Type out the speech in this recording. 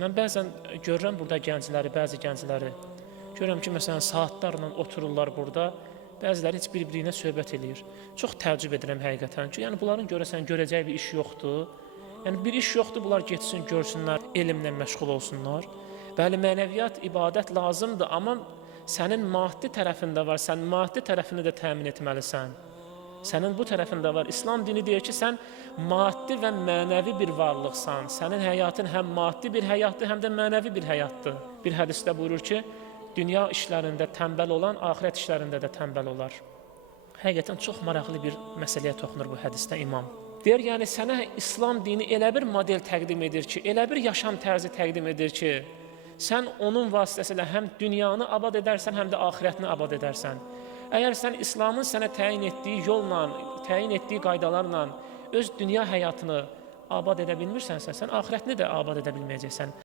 Mən bəzən görürəm burada gəncləri, bəzi gəncləri. Görürəm ki, məsələn, saatlarla otururlar burada, bəziləri heç bir-birinə söhbət eləyir. Çox təəccüb edirəm həqiqətən ki, yəni bunların görəsən görəcəyi bir iş yoxdur. Yəni bir iş yoxdur, bunlar getsin, görsünlər, elmlə məşğul olsunlar. Bəli, mənəviyyat, ibadət lazımdır, amma sənin maddi tərəfində var, sən maddi tərəfini də təmin etməlisən. Sənin bu tərəfində var. İslam dini deyir ki, sən maddi və mənəvi bir varlıqsan. Sənin həyatın həm maddi bir həyatdır, həm də mənəvi bir həyatdır. Bir hədisdə buyurur ki, dünya işlərində tənbəl olan, axirət işlərində də tənbəl olar. Həqiqətən çox maraqlı bir məsələyə toxunur bu hədisdə imam. Deyir, yəni sənə İslam dini elə bir model təqdim edir ki, elə bir yaşam tərzi təqdim edir ki, sən onun vasitəsilə həm dünyanı abad edərsən, həm də axirətini abad edərsən. Əgər sən İslamın sənə təyin etdiyi yolla, təyin etdiyi qaydalarla öz dünya həyatını abad edə bilmirsənsə, sən axirətini də abad edə bilməyəcəksən.